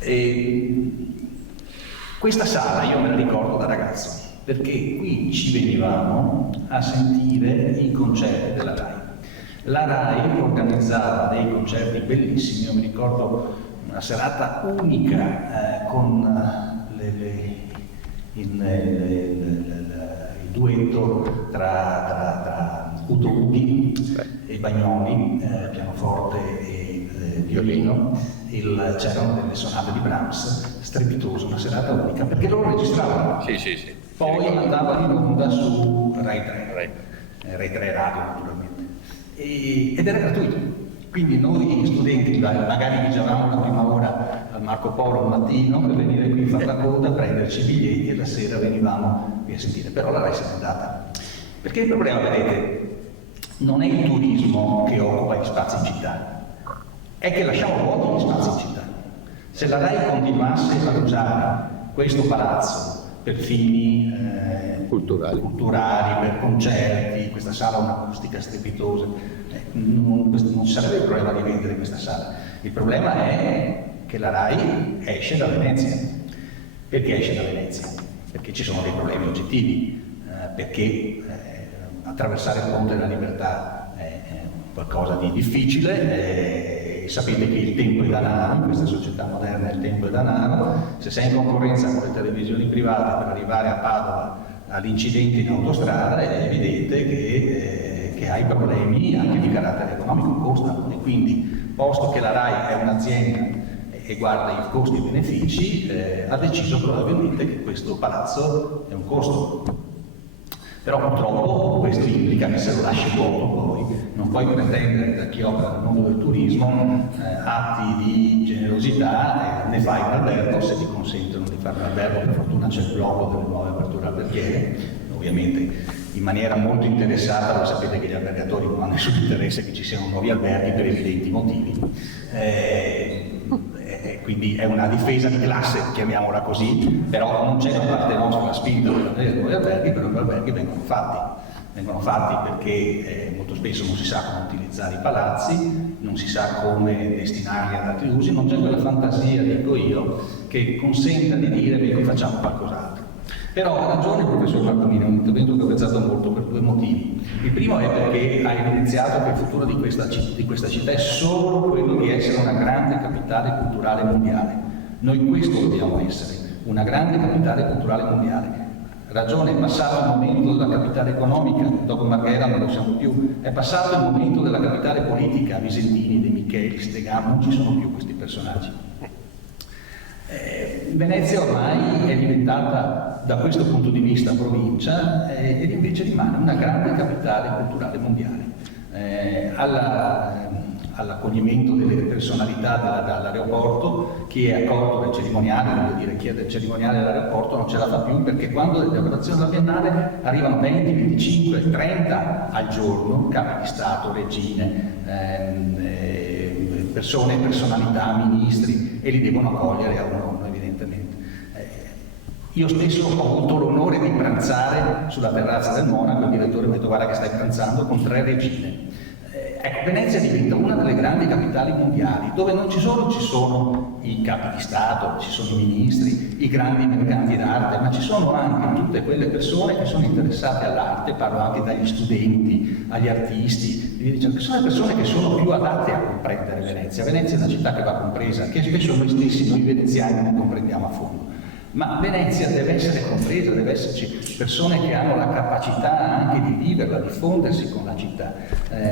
E questa sala io me la ricordo da ragazzo, perché qui ci venivamo a sentire i concerti della RAI. La RAI organizzava dei concerti bellissimi, io mi ricordo una serata unica con il duetto tra Udo Ughi e Bagnoli, pianoforte e violino. C'erano delle sonate di Brahms, strepitoso, una serata unica, perché loro registravano. Sì. Poi andavano in onda su Rai 3, Rai 3 Radio naturalmente, ed era gratuito. Quindi noi studenti, magari viaggiavamo la prima ora al Marco Polo al mattino per venire qui a fare la coda, prenderci i biglietti e la sera venivamo qui a sentire, però la RAI se n'è andata. Perché il problema, vedete, non è il turismo che occupa gli spazi in città, è che lasciamo vuoti gli spazi in città. Se la RAI continuasse a usare questo palazzo per fini culturali, per concerti, questa sala ha un'acustica strepitosa, non ci sarebbe il problema di vendere questa sala. Il problema è che la RAI esce da Venezia. Perché esce da Venezia? Perché ci sono dei problemi oggettivi, perché attraversare il ponte della libertà è qualcosa di difficile. Sapete che il tempo è denaro, in questa società moderna il tempo è denaro. Se sei in concorrenza con le televisioni private per arrivare a Padova all'incidente in autostrada, è evidente che hai problemi anche di carattere economico, costano, e quindi, posto che la RAI è un'azienda e guarda i costi e i benefici, ha deciso probabilmente che questo palazzo è un costo. Però purtroppo questo implica che se lo lasci vuoto poi non puoi pretendere da chi opera nel mondo del turismo atti di generosità, ne fai un albergo se ti consentono di fare un albergo. Per fortuna c'è il blocco delle nuove aperture alberghiere, ovviamente in maniera molto interessata. Voi sapete che gli albergatori non hanno nessun interesse che ci siano nuovi alberghi per evidenti motivi. Quindi è una difesa di classe, chiamiamola così, però non c'è da parte nostra la spinta per avere nuovi alberghi, però gli alberghi vengono fatti perché molto spesso non si sa come utilizzare i palazzi, non si sa come destinarli ad altri usi, non c'è quella fantasia, dico io, che consenta di dire beh, facciamo qualcos'altro. Però ha ragione il professor Marcomini, è un intervento che ho apprezzato molto per due motivi. Il primo è perché ha evidenziato che il futuro di questa città è solo quello di essere una grande capitale culturale mondiale. Noi questo dobbiamo essere, una grande capitale culturale mondiale. Ragione, è passato il momento della capitale economica, dopo Marghera non lo siamo più, è passato il momento della capitale politica, Visentini, De Michelis, De Gamo, non ci sono più questi personaggi. Venezia ormai è diventata da questo punto di vista provincia ed invece rimane una grande capitale culturale mondiale. All'accoglimento delle personalità dall'aeroporto, chi è accolto del cerimoniale, voglio dire, chi è del cerimoniale dell'aeroporto non ce la fa più, perché quando le operazioni della Biennale arrivano 20, 25, 30 al giorno, capi di Stato, regine, personalità, ministri, e li devono accogliere a un uno, evidentemente. Io stesso ho avuto l'onore di pranzare sulla terrazza del Monaco, il direttore mi ha detto guarda che stai pranzando con 3 regine. Ecco, Venezia diventa una delle grandi capitali mondiali, dove non ci sono i capi di Stato, ci sono i ministri, i grandi mercanti d'arte, ma ci sono anche tutte quelle persone che sono interessate all'arte, parlo anche dagli studenti, agli artisti, che sono le persone che sono più adatte a comprendere Venezia. Venezia è una città che va compresa, che spesso noi stessi, noi veneziani, non comprendiamo a fondo. Ma Venezia deve essere compresa, deve esserci persone che hanno la capacità anche di viverla, di fondersi con la città.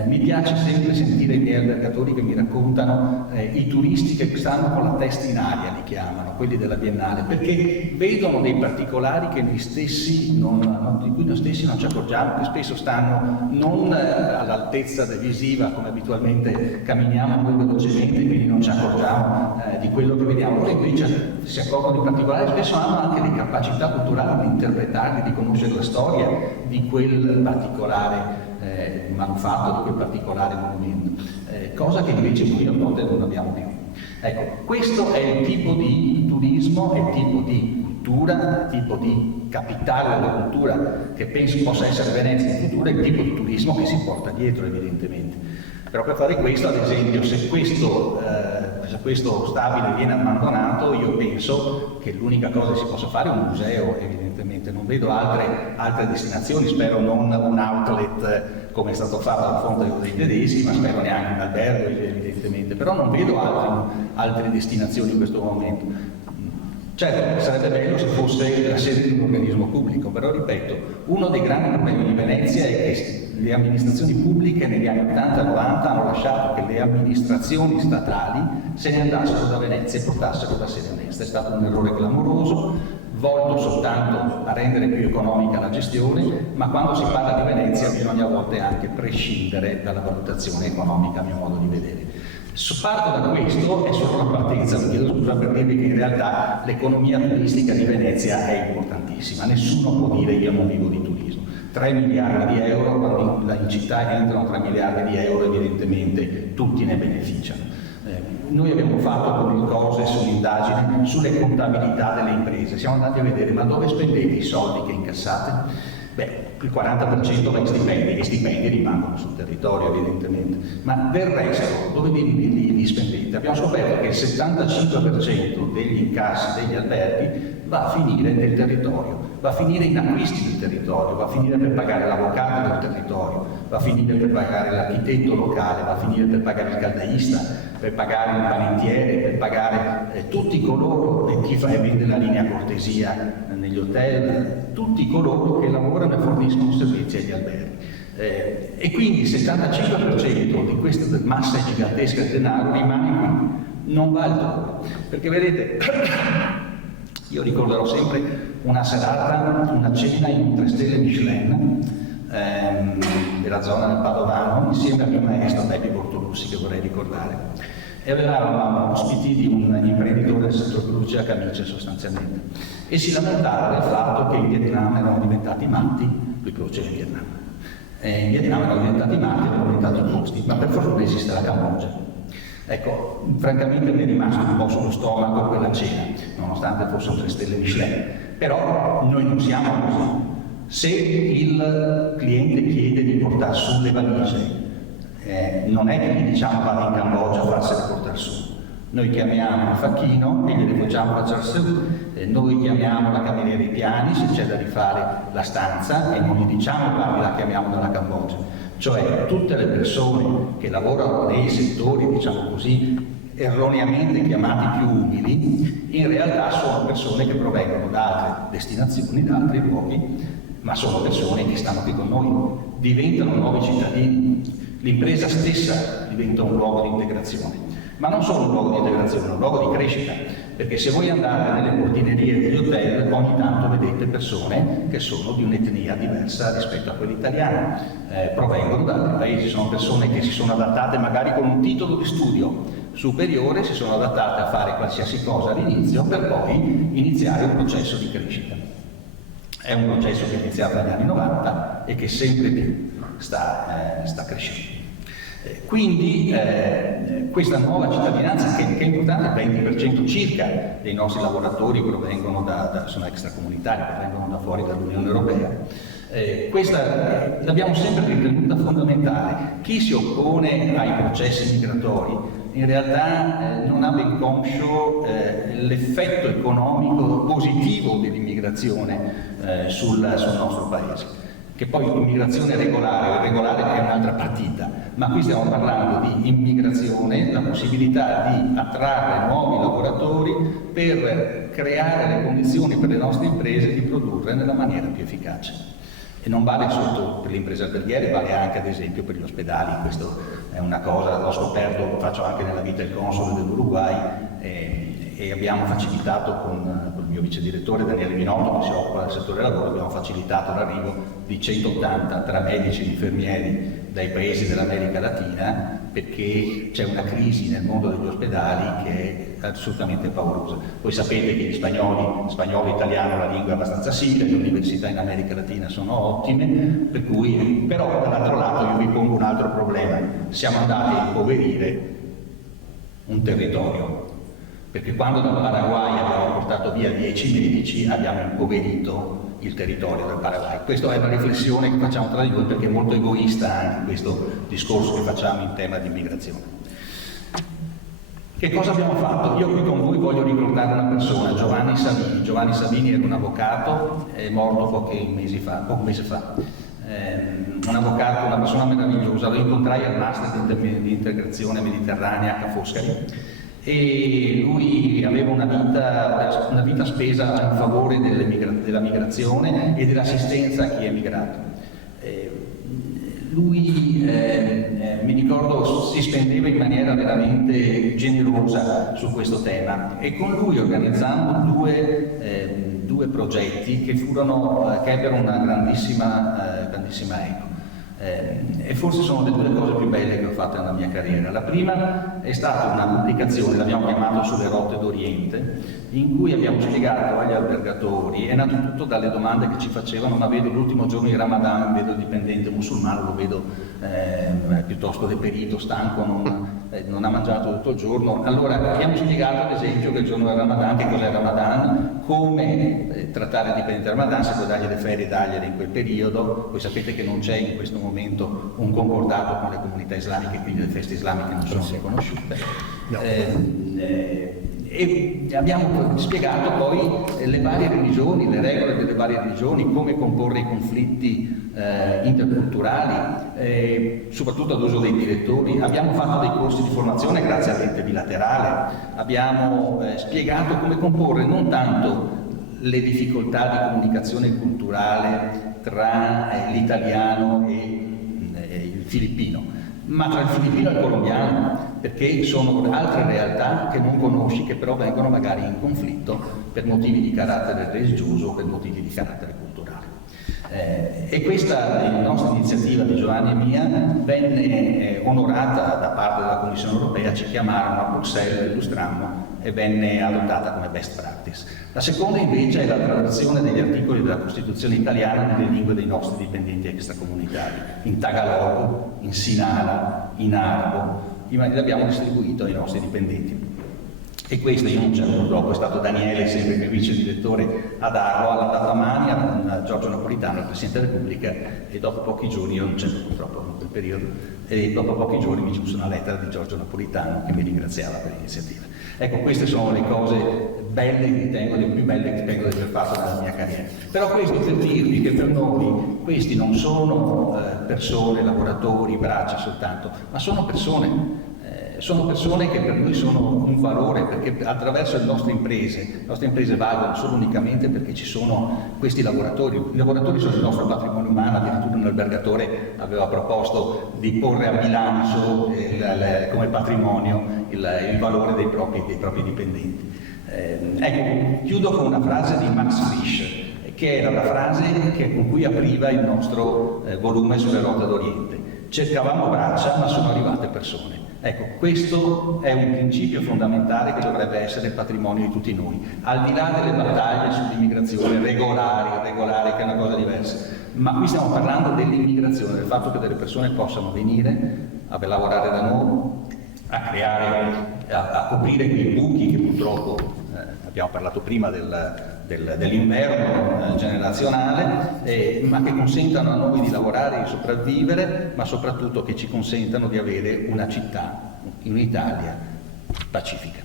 Mi piace sempre sentire i miei albergatori che mi raccontano i turisti che stanno con la testa in aria, li chiamano, quelli della Biennale, perché vedono dei particolari che noi stessi di cui noi stessi non ci accorgiamo, che spesso stanno non all'altezza visiva come abitualmente camminiamo noi velocemente, quindi non ci accorgiamo di quello che vediamo. Loro invece si accorgono di particolari, spesso hanno anche le capacità culturali di interpretarli, di conoscere la storia di quel particolare manufatto, di quel particolare monumento, cosa che invece noi a volte non abbiamo più. Ecco, questo è il tipo di turismo, è il tipo di cultura, il tipo di capitale della cultura che penso possa essere Venezia in futuro, è il tipo di turismo che si porta dietro evidentemente. Però per fare questo, ad esempio, se questo stabile viene abbandonato, io penso che l'unica cosa che si possa fare è un museo, evidentemente, non vedo altre destinazioni, spero non un outlet come è stato fatto al fronte dei tedeschi, ma spero neanche un albergo, evidentemente, però non vedo altre destinazioni in questo momento. Certo, sarebbe bello se fosse la sede di un organismo pubblico, però ripeto, uno dei grandi problemi di Venezia è che le amministrazioni pubbliche negli anni 80-90 hanno lasciato che le amministrazioni statali se ne andassero da Venezia e portassero la sede onesta. È stato un errore clamoroso, volto soltanto a rendere più economica la gestione, ma quando si parla di Venezia bisogna a volte anche prescindere dalla valutazione economica, a mio modo di vedere. Parto da questo, è solo una partenza, mi chiedo scusa per dirvi che in realtà l'economia turistica di Venezia è importantissima, nessuno può dire io non vivo di turismo. 3 miliardi di euro, quando in città entrano 3 miliardi di euro evidentemente tutti ne beneficiano. Noi abbiamo fatto con il COSES un'indagine sulle contabilità delle imprese, siamo andati a vedere ma dove spendete i soldi che incassate? Beh, il 40% va in stipendi, e i stipendi rimangono sul territorio evidentemente, ma del resto dove li spendete? Abbiamo scoperto che il 75% degli incassi degli alberghi va a finire nel territorio, va a finire in acquisti del territorio, va a finire per pagare l'avvocato del territorio, va a finire per pagare l'architetto locale, va a finire per pagare il caldaista, per pagare il panettiere, per pagare tutti coloro, e chi fa e vende la linea cortesia negli hotel, tutti coloro che lavorano e forniscono servizi agli alberghi. E quindi il 75% di questa massa gigantesca di denaro rimane qui, non va altrove. Perché vedete, io ricorderò sempre una serata, una cena in un 3 stelle Michelin della zona del Padovano, insieme al mio maestro Beppe Bortolussi, che vorrei ricordare. E avevamo ospiti di un imprenditore del settore produce a camicie sostanzialmente, e si lamentava del fatto che in Vietnam erano diventati matti, lui produceva in Vietnam, in Vietnam erano diventati matti, erano aumentato i costi, ma per fortuna esiste la Cambogia. Ecco, francamente mi è rimasto un po' sullo stomaco quella cena, nonostante fosse un 3 stelle Michelin, però noi non siamo così. Se il cliente chiede di portare su le valigie, non è che gli diciamo vada in Cambogia a farsele portare su. Noi chiamiamo il facchino e gliele facciamo facciare su, noi chiamiamo la cameriera dei piani se c'è da rifare la stanza e non gli diciamo guardi la chiamiamo dalla Cambogia. Cioè tutte le persone che lavorano nei settori, diciamo così, erroneamente chiamati più umili, in realtà sono persone che provengono da altre destinazioni, da altri luoghi, ma sono persone che stanno qui con noi, diventano nuovi cittadini. L'impresa stessa diventa un luogo di integrazione, ma non solo un luogo di integrazione, un luogo di crescita, perché se voi andate nelle portinerie degli hotel ogni tanto vedete persone che sono di un'etnia diversa rispetto a quella italiana, provengono da altri paesi, sono persone che si sono adattate magari con un titolo di studio superiore, si sono adattate a fare qualsiasi cosa all'inizio per poi iniziare un processo di crescita. È un processo che è iniziato negli anni 90 e che sempre più sta crescendo. Quindi questa nuova cittadinanza che è importante, il 20% circa dei nostri lavoratori provengono sono extracomunitari, provengono da fuori dall'Unione Europea. Questa l'abbiamo sempre ritenuta fondamentale. Chi si oppone ai processi migratori in realtà non ha ben conscio l'effetto economico positivo dell'immigrazione sul nostro paese. Che poi l'immigrazione regolare o irregolare è un'altra partita, ma qui stiamo parlando di immigrazione, la possibilità di attrarre nuovi lavoratori per creare le condizioni per le nostre imprese di produrre nella maniera più efficace. E non vale solo per le imprese alberghiere, vale anche ad esempio per gli ospedali. Questo è una cosa, l'ho scoperto, lo faccio anche nella vita del console dell'Uruguay, e abbiamo facilitato con il mio vice direttore Daniele Minotto, che si occupa del settore lavoro, abbiamo facilitato l'arrivo di 180 tra medici e infermieri dai paesi dell'America Latina, perché c'è una crisi nel mondo degli ospedali che è assolutamente paurosa. Voi sapete che gli spagnolo e italiano la lingua è abbastanza simile, le università in America Latina sono ottime, per cui, però dall'altro lato io vi pongo un altro problema: siamo andati a impoverire un territorio, perché quando dal Paraguay abbiamo portato via 10 medici abbiamo impoverito il territorio del Paraguay. Questa è una riflessione che facciamo tra di noi, perché è molto egoista anche questo discorso che facciamo in tema di immigrazione. Che cosa abbiamo fatto? Io qui con voi voglio ricordare una persona, Giovanni Savini. Giovanni Savini era un avvocato, è morto poco mese fa. Un avvocato, una persona meravigliosa, lo incontrai al Master di Integrazione Mediterranea a Ca' Foscari, e lui aveva una vita spesa in favore della migrazione e dell'assistenza a chi è migrato. Lui, mi ricordo, si spendeva in maniera veramente generosa su questo tema, e con lui organizzammo due progetti che ebbero una grandissima eco. E forse sono le due cose più belle che ho fatto nella mia carriera. La prima è stata una pubblicazione, l'abbiamo chiamato Sulle rotte d'Oriente, in cui abbiamo spiegato agli albergatori, è nato tutto dalle domande che ci facevano: ma vedo l'ultimo giorno di Ramadan, vedo il dipendente musulmano, lo vedo piuttosto deperito, stanco, non ha mangiato tutto il giorno. Allora abbiamo spiegato, ad esempio, che il giorno del Ramadan, che cos'è il Ramadan, come trattare il dipendente del Ramadan, se può dargli le ferie, dargliele in quel periodo. Voi sapete che non c'è in questo momento un concordato con le comunità islamiche, quindi le feste islamiche non sono riconosciute. No. E abbiamo spiegato poi le varie religioni, le regole delle varie religioni, come comporre i conflitti interculturali, soprattutto ad uso dei direttori. Abbiamo fatto dei corsi di formazione grazie all'ente bilaterale, abbiamo spiegato come comporre non tanto le difficoltà di comunicazione culturale tra l'italiano e il filippino, ma tra il filippino e il colombiano, perché sono altre realtà che non conosci, che però vengono magari in conflitto per motivi di carattere religioso o per motivi di carattere culturale. E questa nostra iniziativa di Giovanni e mia venne onorata da parte della Commissione europea. Ci chiamarono a Bruxelles, illustrammo e venne adottata come best practice. La seconda invece è la traduzione degli articoli della Costituzione italiana nelle lingue dei nostri dipendenti extracomunitari, in tagalog, in sinara, in arabo. L'abbiamo distribuito ai nostri dipendenti. E questo, io non c'ero purtroppo, è stato Daniele, sempre che vice direttore ad Arlo, ha dato a mani a Giorgio Napolitano, il Presidente della Repubblica, e dopo pochi giorni, io non c'ero purtroppo in quel periodo, e dopo pochi giorni mi giunse una lettera di Giorgio Napolitano che mi ringraziava per l'iniziativa. Ecco, queste sono le cose belle che ritengo, le più belle che ritengo di aver fatto nella mia carriera. Però questo per dirvi che per noi questi non sono persone, lavoratori, braccia soltanto, ma sono persone. Sono persone che per noi sono un valore, perché attraverso le nostre imprese valgono solo unicamente perché ci sono questi lavoratori. I lavoratori sono il nostro patrimonio umano. Addirittura un albergatore aveva proposto di porre a bilancio come patrimonio il valore dei propri dipendenti. Ecco, chiudo con una frase di Max Frisch, che era la frase con cui apriva il nostro volume Sulle rotte d'Oriente. Cercavamo braccia, ma sono arrivate persone. Ecco, questo è un principio fondamentale che dovrebbe essere il patrimonio di tutti noi, al di là delle battaglie sull'immigrazione regolare, irregolare, che è una cosa diversa. Ma qui stiamo parlando dell'immigrazione, del fatto che delle persone possano venire a lavorare da noi, a creare, a coprire quei buchi che purtroppo abbiamo parlato prima dell'inverno generazionale, ma che consentano a noi di lavorare e di sopravvivere, ma soprattutto che ci consentano di avere una città, un'Italia pacifica.